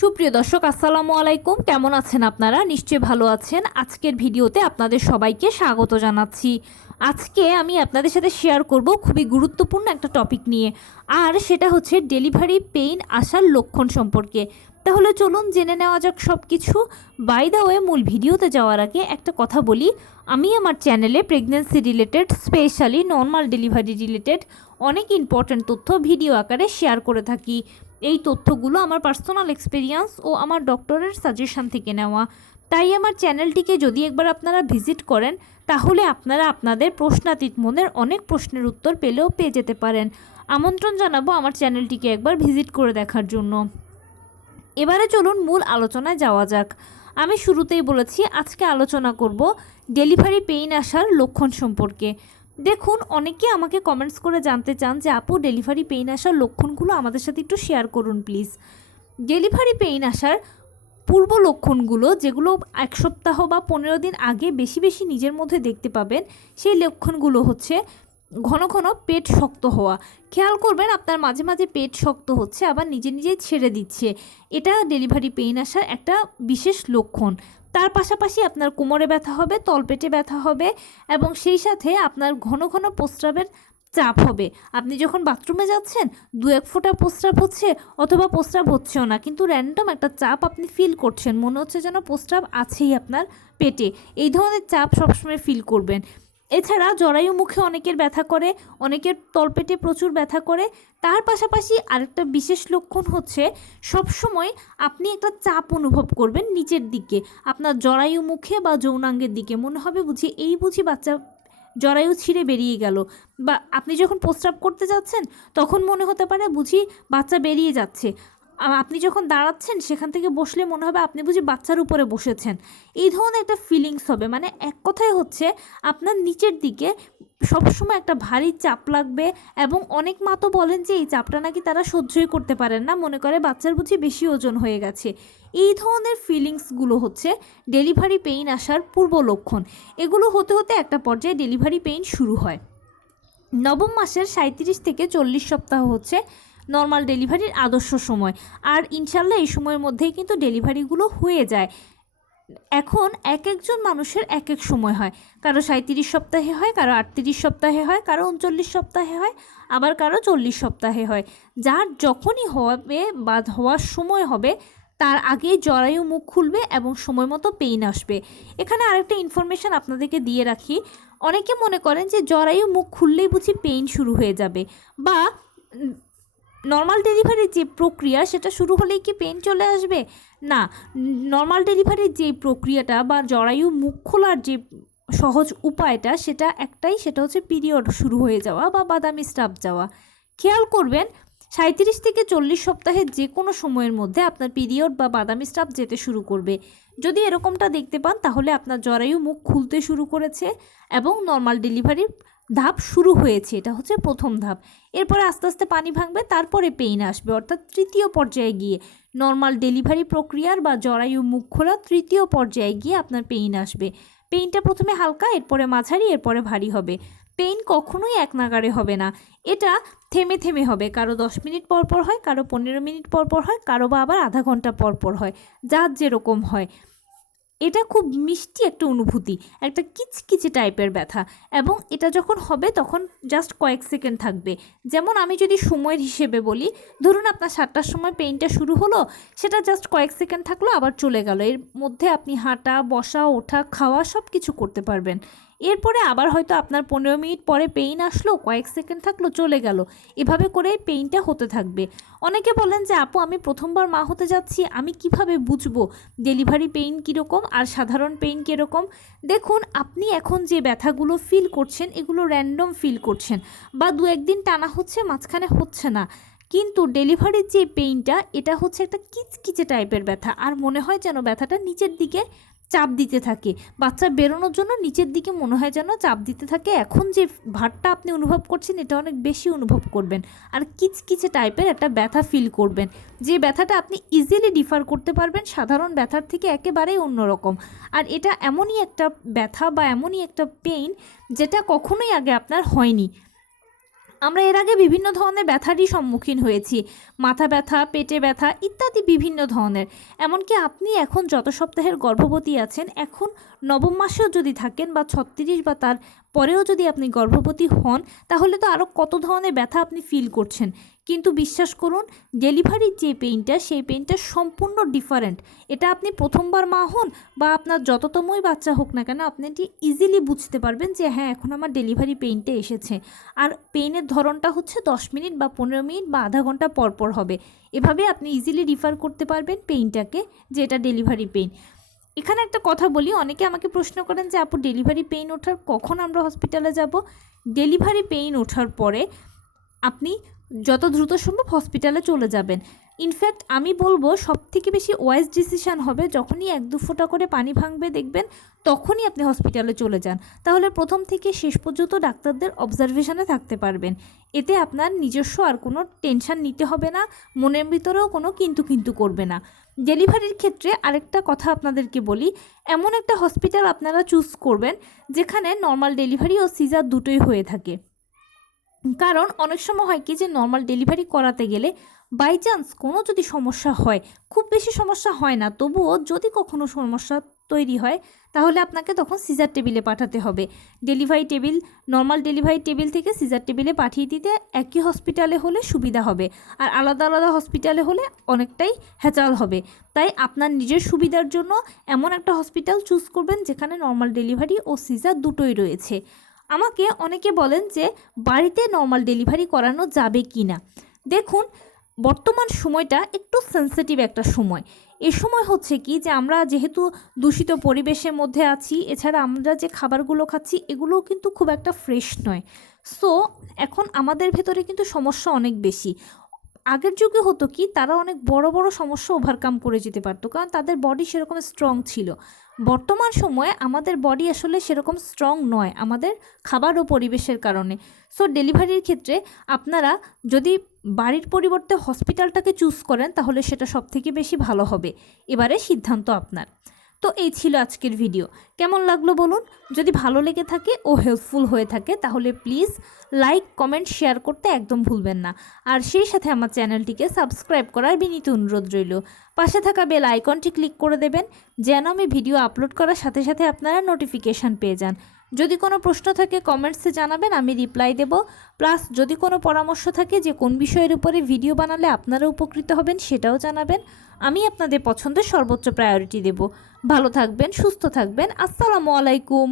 সুপ্রিয় দর্শক আসসালামু আলাইকুম, কেমন আছেন আপনারা? নিশ্চয়ই ভালো আছেন। আজকের ভিডিওতে আপনাদের সবাইকে স্বাগত জানাচ্ছি। আজকে আমি আপনাদের সাথে শেয়ার করব খুবই গুরুত্বপূর্ণ একটা টপিক নিয়ে, আর সেটা হচ্ছে ডেলিভারি পেইন আসার লক্ষণ সম্পর্কে। তাহলে চলুন জেনে নেওয়া যাক সব কিছু। বাই দ্য ওয়ে, মূল ভিডিওতে যাওয়ার আগে একটা কথা বলি, আমি আমার চ্যানেলে pregnancy related, specially normal delivery related অনেক ইম্পর্ট্যান্ট তথ্য ভিডিও আকারে শেয়ার করে থাকি। এই তথ্যগুলো আমার পার্সোনাল এক্সপিরিয়েন্স ও আমার ডক্টরের সাজেশন থেকে নেওয়া। তাই আমার চ্যানেলটিকে যদি একবার আপনারা ভিজিট করেন, তাহলে আপনারা আপনাদের প্রশ্নাতীত মনের অনেক প্রশ্নের উত্তর পেয়ে যেতে পারেন। আমন্ত্রণ জানাবো আমার চ্যানেলটিকে একবার ভিজিট করে দেখার জন্য। এবারে চলুন মূল আলোচনায় যাওয়া যাক। আমি শুরুতেই বলেছি আজকে আলোচনা করব ডেলিভারি পেইন আসার লক্ষণ সম্পর্কে। দেখুন, অনেকে আমাকে কমেন্টস করে জানতে চান যে আপু, ডেলিভারি পেইন আসার লক্ষণগুলো আমাদের সাথে একটু শেয়ার করুন প্লিজ। ডেলিভারি পেইন আসার পূর্ব লক্ষণগুলো, যেগুলো 1 সপ্তাহ বা 15 দিন আগে বেশি বেশি নিজের মধ্যে দেখতে পাবেন, সেই লক্ষণগুলো হচ্ছে ঘন ঘন পেট শক্ত হওয়া। খেয়াল করবেন আপনার মাঝে মাঝে পেট শক্ত হচ্ছে, আবার নিজে নিজেই ছেড়ে দিচ্ছে। এটা ডেলিভারি পেইন আসার একটা বিশেষ লক্ষণ। তার পাশাপাশি আপনার কোমরে ব্যথা হবে, তলপেটে ব্যথা হবে, এবং সেই সাথে আপনার ঘন ঘন প্রস্রাবের চাপ হবে। আপনি যখন বাথরুমে যাচ্ছেন, 2-1 ফোঁটা প্রস্রাব হচ্ছে, অথবা প্রস্রাব হচ্ছেও না, কিন্তু র্যান্ডম একটা চাপ আপনি ফিল করছেন, মনে হচ্ছে যেন প্রস্রাব আছেই আপনার পেটে। এই ধরনের চাপ সবসময় ফিল করবেন। এছাড়া জরায়ু মুখে অনেকের ব্যথা করে, অনেকের তলপেটে প্রচুর ব্যথা করে। তার পাশাপাশি আরেকটা বিশেষ লক্ষণ হচ্ছে সবসময় আপনি একটা চাপ অনুভব করবেন নিচের দিকে, আপনার জরায়ু মুখে বা যৌনাঙ্গের দিকে। মনে হবে বুঝি বাচ্চা জরায়ু ছিঁড়ে বেরিয়ে গেল, বা আপনি যখন প্রস্রাব করতে যাচ্ছেন তখন মনে হতে পারে বুঝি বাচ্চা বেরিয়ে যাচ্ছে। আপনি যখন দাঁড়াচ্ছেন সেখান থেকে বসলে মনে হবে আপনি বুঝি বাচ্চার উপরে বসেছেন। এই ধরনের একটা ফিলিংস হবে। মানে এক কথায় হচ্ছে আপনার নিচের দিকে সবসময় একটা ভারী চাপ লাগবে, এবং অনেক মা তো বলেন যে এই চাপটা নাকি তারা সহ্যই করতে পারেন না, মনে করে বাচ্চার বুঝি বেশি ওজন হয়ে গেছে। এই ধরনের ফিলিংসগুলো হচ্ছে ডেলিভারি পেইন আসার পূর্ব লক্ষণ। এগুলো হতে হতে একটা পর্যায়ে ডেলিভারি পেইন শুরু হয়। নবম মাসের 37 থেকে 40 সপ্তাহ হচ্ছে নর্মাল ডেলিভারির আদর্শ সময়, আর ইনশাল্লাহ এই সময়ের মধ্যেই কিন্তু ডেলিভারিগুলো হয়ে যায়। এখন এক একজন মানুষের এক এক সময় হয়, কারো 37 সপ্তাহে হয়, কারো 38 সপ্তাহে হয়, কারো 39 সপ্তাহে হয়, আবার কারো 40 সপ্তাহে হয়। যার যখনই হবে বা হওয়ার সময় হবে, তার আগেই জরায়ু মুখ খুলবে এবং সময় মতো পেইন আসবে। এখানে আরেকটা ইনফরমেশান আপনাদেরকে দিয়ে রাখি, অনেকে মনে করেন যে জরায়ু মুখ খুললেই বুঝি পেইন শুরু হয়ে যাবে, বা নর্মাল ডেলিভারির যে প্রক্রিয়া সেটা শুরু হলেই কি পেইন চলে আসবে? না, নর্মাল ডেলিভারির যে প্রক্রিয়াটা বা জরায়ু মুখ খোলার যে সহজ উপায়টা, সেটা একটাই, সেটা হচ্ছে পিরিয়ড শুরু হয়ে যাওয়া বা বাদামি স্রাব যাওয়া। খেয়াল করবেন 37 থেকে 40 সপ্তাহের যে কোনো সময়ের মধ্যে আপনার পিরিয়ড বা বাদামি স্রাব যেতে শুরু করবে। যদি এরকমটা দেখতে পান, তাহলে আপনার জরায়ু মুখ খুলতে শুরু করেছে এবং নর্মাল ডেলিভারির ধাপ শুরু হয়েছে। এটা হচ্ছে প্রথম ধাপ। এরপরে আস্তে আস্তে পানি ভাঙবে, তারপরে পেইন আসবে, অর্থাৎ তৃতীয় পর্যায়ে গিয়ে নর্মাল ডেলিভারি প্রক্রিয়ার বা জরায়ু মুখ খোলা তৃতীয় পর্যায়ে গিয়ে আপনার পেইন আসবে। পেইনটা প্রথমে হালকা, এরপরে মাঝারি, এরপরে ভারী হবে। পেইন কখনোই এক নাগাড়ে হবে না, এটা থেমে থেমে হবে। কারো 10 মিনিট পর পর হয়, কারো 15 মিনিট পর পর হয়, কারো বা আবার আধা ঘন্টা পর পর হয়, যার যেরকম হয়। এটা খুব মিষ্টি একটা অনুভূতি, একটা কিচকিচে টাইপের ব্যথা, এবং এটা যখন হবে তখন জাস্ট কয়েক সেকেন্ড থাকবে। যেমন আমি যদি সময়ের হিসেবে বলি, ধরুন আপনার 7টার সময় পেইনটা শুরু হলো, সেটা জাস্ট কয়েক সেকেন্ড থাকলো, আবার চলে গেল। এর মধ্যে আপনি হাঁটা, বসা, ওঠা, খাওয়া সব কিছু করতে পারবেন। এরপরে আবার হয়তো আপনার 15 মিনিট পরে পেইন আসলো, কয়েক সেকেন্ড থাকলো, চলে গেল। এভাবে করে পেইনটা হতে থাকবে। অনেকে বলেন যে আপু, আমি প্রথমবার মা হতে যাচ্ছি, আমি কিভাবে বুঝবো ডেলিভারি পেইন কীরকম আর সাধারণ পেইন কীরকম? দেখুন, আপনি এখন যে ব্যথাগুলো ফিল করছেন, এগুলো র্যান্ডম ফিল করছেন, বা 2-1 দিন টানা হচ্ছে, মাঝখানে হচ্ছে না। কিন্তু ডেলিভারির যে পেইনটা, এটা হচ্ছে একটা কিচকিচে টাইপের ব্যথা, আর মনে হয় যেন ব্যথাটা নিচের দিকে চাপ দিতে থাকে। বাচ্চা বেরোনোর জন্য নিচের দিকে মনে হয় যেন চাপ দিতে থাকে। এখন যে ভারটা আপনি অনুভব করছেন, এটা অনেক বেশি অনুভব করবেন, আর কিচকিচে টাইপের একটা ব্যথা ফিল করবেন, যে ব্যথাটা আপনি ইজিলি ডিফার করতে পারবেন সাধারণ ব্যথার থেকে একেবারেই অন্যরকম। আর এটা এমনই একটা ব্যথা বা এমনই একটা পেইন যেটা কখনোই আগে আপনার হয়নি। আমরা এর আগে বিভিন্ন ধরনের ব্যথারই সম্মুখীন হয়েছি, মাথা ব্যথা, পেটে ব্যথা ইত্যাদি বিভিন্ন ধরনের। এমনকি আপনি এখন যত সপ্তাহের গর্ভবতী আছেন, এখন নবম মাসেও যদি থাকেন বা 36 বা তার পরেও যদি আপনি গর্ভবতী হন, তাহলে তো আরও কত ধরনের ব্যথা আপনি ফিল করছেন। কিন্তু বিশ্বাস করুন, ডেলিভারির যে পেইনটা, সেই পেইনটা সম্পূর্ণ ডিফারেন্ট। এটা আপনি প্রথমবার মা হন বা আপনার যততমই বাচ্চা হোক না কেন, আপনি এটি ইজিলি বুঝতে পারবেন যে হ্যাঁ, এখন আমার ডেলিভারি পেইনটা এসেছে। আর পেইনের ধরনটা হচ্ছে 10 মিনিট বা 15 মিনিট বা আধা ঘন্টা পর পর হবে। এভাবে আপনি ইজিলি রিফার করতে পারবেন পেইনটাকে যে এটা ডেলিভারি পেইন। এখানে একটা কথা বলি, অনেকে আমাকে প্রশ্ন করেন যে আপু, ডেলিভারি পেইন ওঠার কখন আমরা হসপিটালে যাব? ডেলিভারি পেইন ওঠার পরে আপনি যত দ্রুত সম্ভব হসপিটালে চলে যাবেন। ইনফ্যাক্ট আমি বলবো সবথেকে বেশি ওয়াইজ ডিসিশান হবে যখনই 1-2 ফোঁটা করে পানি ভাঙবে দেখবেন, তখনই আপনি হসপিটালে চলে যান। তাহলে প্রথম থেকে শেষ পর্যন্ত ডাক্তারদের অবজারভেশনে থাকতে পারবেন। এতে আপনার নিজস্ব আর কোনো টেনশন নিতে হবে না, মনের ভিতরেও কোনো কিন্তু করবে না। ডেলিভারির ক্ষেত্রে আরেকটা কথা আপনাদেরকে বলি, এমন একটা হসপিটাল আপনারা চুজ করবেন যেখানে নর্মাল ডেলিভারি ও সিজার দুটোই হয়ে থাকে। কারণ অনেক সময় হয় কি যে নর্মাল ডেলিভারি করাতে গেলে বাই চান্স কোনো যদি সমস্যা হয়, খুব বেশি সমস্যা হয় না, তবুও যদি কখনো সমস্যা তৈরি হয়, তাহলে আপনাকে তখন সিজার টেবিলে পাঠাতে হবে। নর্মাল ডেলিভারি টেবিল থেকে সিজার টেবিলে পাঠিয়ে দিতে একই হসপিটালে হলে সুবিধা হবে, আর আলাদা আলাদা হসপিটালে হলে অনেকটাই হ্যাচাল হবে। তাই আপনার নিজের সুবিধার জন্য এমন একটা হসপিটাল চুজ করবেন যেখানে নর্মাল ডেলিভারি ও সিজার দুটোই রয়েছে। আমাকে অনেকে বলেন যে বাড়িতে নর্মাল ডেলিভারি করানো যাবে কি না। দেখুন, বর্তমান সময়টা একটু সেন্সিটিভ একটা সময়। এ সময় হচ্ছে কি যে আমরা যেহেতু দূষিত পরিবেশের মধ্যে আছি, এছাড়া আমরা যে খাবারগুলো খাচ্ছি এগুলোও কিন্তু খুব একটা ফ্রেশ নয়। সো এখন আমাদের ভেতরে কিন্তু সমস্যা অনেক বেশি। আগের যুগে হতো কি, তারা অনেক বড় বড় সমস্যা ওভারকাম করে যেতে পারতো, কারণ তাদের বডি সেরকম স্ট্রং ছিল। বর্তমান সময়ে আমাদের বডি আসলে সেরকম স্ট্রং নয়, আমাদের খাবার ও পরিবেশের কারণে। সো ডেলিভারির ক্ষেত্রে আপনারা যদি বাড়ির পরিবর্তে হসপিটালটাকে চুজ করেন, তাহলে সেটা সবথেকে বেশি ভালো হবে। এবারে সিদ্ধান্ত আপনার। তো এই ছিল আজকের ভিডিও। কেমন লাগলো বলুন? যদি ভালো লেগে থাকে ও হেল্পফুল হয়ে থাকে, তাহলে প্লিজ লাইক, কমেন্ট, শেয়ার করতে একদম ভুলবেন না। আর সেই সাথে আমার চ্যানেলটিকে সাবস্ক্রাইব করার বিনীত অনুরোধ রইল। পাশে থাকা বেল আইকনটি ক্লিক করে দেবেন, যেন আমি ভিডিও আপলোড করার সাথে সাথে আপনারা নোটিফিকেশান পেয়ে যান। যদি কোনো প্রশ্ন থাকে কমেন্টসে জানাবেন, আমি রিপ্লাই দেব। প্লাস যদি কোনো পরামর্শ থাকে যে কোন বিষয়ের উপরে ভিডিও বানালে আপনারা উপকৃত হবেন, সেটাও জানাবেন। আমি আপনাদের পছন্দের সর্বোচ্চ প্রায়োরিটি দেব। ভালো থাকবেন, সুস্থ থাকবেন। আসসালামু আলাইকুম।